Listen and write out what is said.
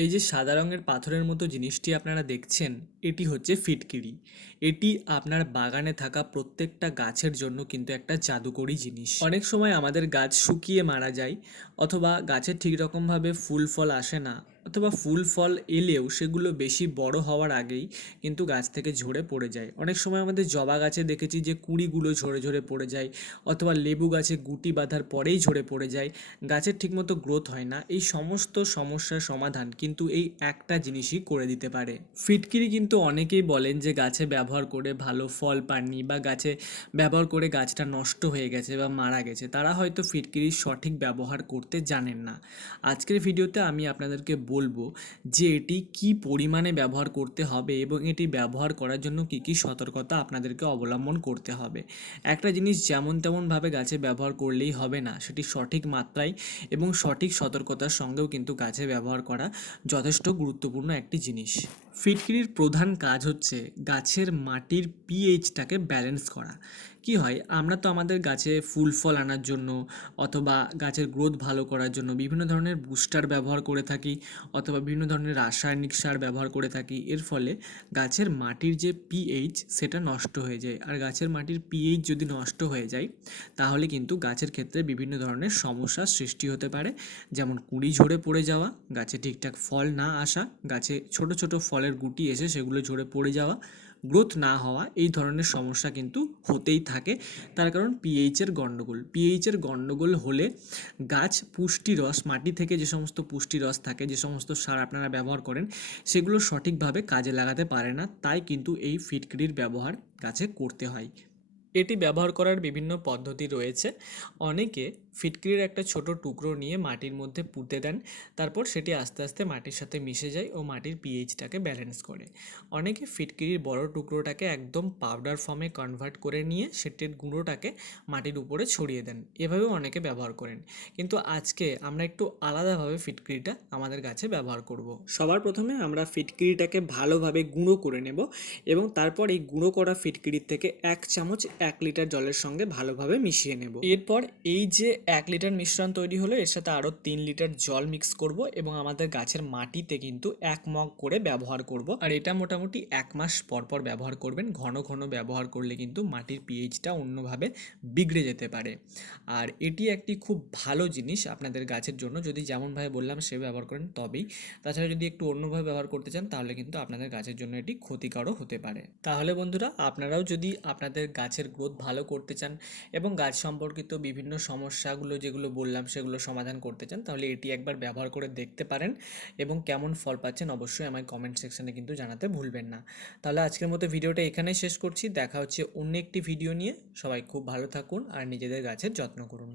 এই যে সাদা রঙের পাথরের মতো জিনিসটি আপনারা দেখছেন এটি হচ্ছে ফিটকিরি। এটি আপনার বাগানে থাকা প্রত্যেকটা গাছের জন্য কিন্তু একটা জাদুকরি জিনিস। অনেক সময় আমাদের গাছ শুকিয়ে মারা যায় অথবা গাছের ঠিক রকমভাবে ফুল ফল আসে না অথবা ফুল ফল এলেও সেগুলো বেশি বড় হওয়ার আগেই কিন্তু গাছ থেকে ঝরে পড়ে যায়। অনেক সময় আমাদের জবা গাছে দেখেছি যে কুড়িগুলো ঝরে ঝরে পড়ে যায় অথবা লেবু গাছে গুটি বাঁধার পরেই ঝরে পড়ে যায়। গাছের ঠিকমতো গ্রোথ হয় না। এই সমস্ত সমস্যার সমাধান কিন্তু এই একটা জিনিসই করে দিতে পারে। ফিটকিরি কিন্তু অনেকেই বলেন যে গাছে ব্যবহার করে ভালো ফল পাননি বা গাছে ব্যবহার করে গাছটা নষ্ট হয়ে গেছে বা মারা গেছে। তারা হয়তো ফিটকিরির সঠিক ব্যবহার করতে জানেন না। আজকের ভিডিওতে আমি আপনাদেরকে বলব যে এটি কি পরিমাণে ব্যবহার করতে হবে এবং এটি ব্যবহার করার জন্য কি কি সতর্কতা আপনাদেরকে অবলম্বন করতে হবে। একটা জিনিস যেমন তেমনভাবে গাছে ব্যবহার করলেই হবে না, সেটি সঠিক মাত্রায় এবং সঠিক সতর্কতার সঙ্গেও কিন্তু গাছে ব্যবহার করা যথেষ্ট গুরুত্বপূর্ণ একটি জিনিস। ফিটকিরির প্রধান কাজ হচ্ছে গাছের মাটির পিএইচটাকে ব্যালেন্স করা। কি হয়? আমরা তো আমাদের গাছে ফুল ফল আনার জন্য অথবা গাছের গ্রোথ ভালো করার জন্য বিভিন্ন ধরনের বুস্টার ব্যবহার করে থাকি অথবা বিভিন্ন ধরনের রাসায়নিক সার ব্যবহার করে থাকি, এর ফলে গাছের মাটির যে পিএইচ সেটা নষ্ট হয়ে যায়। আর গাছের মাটির পিএইচ যদি নষ্ট হয়ে যায়, তাহলে কিন্তু গাছের ক্ষেত্রে বিভিন্ন ধরনের সমস্যার সৃষ্টি হতে পারে। যেমন কুঁড়ি ঝরে পড়ে যাওয়া, গাছে ঠিকঠাক ফল না আসা, গাছে ছোট ছোট ফলের গুটি এসে সেগুলো ঝরে পড়ে যাওয়া গ্রোথ না হওয়া, এই ধরনের সমস্যা কিন্তু হতেই থাকে। তার কারণ পিএইচের গণ্ডগোল। পিএইচের গণ্ডগোল হলে গাছ পুষ্টি রস মাটি থেকে যে সমস্ত পুষ্টি রস থাকে, যে সমস্ত সার আপনারা ব্যবহার করেন, সেগুলো সঠিকভাবে কাজে লাগাতে পারে না। তাই কিন্তু এই ফিটকিরির ব্যবহার গাছে করতে হয়। এটি ব্যবহার করার বিভিন্ন পদ্ধতি রয়েছে। অনেকে ফিটকিরির একটা ছোট টুকরো নিয়ে মাটির মধ্যে পুঁতে দেন, তারপর সেটি আস্তে আস্তে মাটির সাথে মিশে যায় ও মাটির পিএইচটাকে ব্যালেন্স করে। অনেকে ফিটকিরির বড় টুকরোটাকে একদম পাউডার ফর্মে কনভার্ট করে নিয়ে সেটির গুঁড়োটাকে মাটির উপরে ছড়িয়ে দেন। এভাবেও অনেকে ব্যবহার করেন। কিন্তু আজকে আমরা একটু আলাদাভাবে ফিটকিরিটা আমাদের গাছে ব্যবহার করব। সবার প্রথমে আমরা ফিটকিরিটাকে ভালোভাবে গুঁড়ো করে নেব এবং তারপর এই গুঁড়ো করা ফিটকিরির থেকে এক চামচ এক লিটার জলের সঙ্গে ভালোভাবে মিশিয়ে নেব। এরপর এই যে এক লিটার মিশ্রণ তৈরি হলো, এর সাথে আরও তিন লিটার জল মিক্স করব এবং আমাদের গাছের মাটিতে কিন্তু এক মগ করে ব্যবহার করব। আর এটা মোটামুটি এক মাস পর পর ব্যবহার করবেন। ঘন ঘন ব্যবহার করলে কিন্তু মাটির পিএইচটা অন্যভাবে বিগড়ে যেতে পারে। আর এটি একটি খুব ভালো জিনিস আপনাদের গাছের জন্য। যদি যেমনভাবে বললাম সে ব্যবহার করেন তবেই। তাছাড়া যদি একটু অন্যভাবে ব্যবহার করতে চান, তাহলে কিন্তু আপনাদের গাছের জন্য এটি ক্ষতিকারও হতে পারে। তাহলে বন্ধুরা, আপনারাও যদি আপনাদের গাছের গ্রোথ ভালো করতে চান এবং গাছ সম্পর্কিত বিভিন্ন সমস্যাগুলো যেগুলো বললাম সেগুলো সমাধান করতে চান, তাহলে এটি একবার ব্যবহার করে দেখতে পারেন এবং কেমন ফল পাচ্ছেন অবশ্যই আমায় কমেন্ট সেকশানে কিন্তু জানাতে ভুলবেন না। তাহলে আজকের মতো ভিডিওটা এখানেই শেষ করছি, দেখা হচ্ছে অন্য একটি ভিডিও নিয়ে। সবাই খুব ভালো থাকুন আর নিজেদের গাছের যত্ন করুন।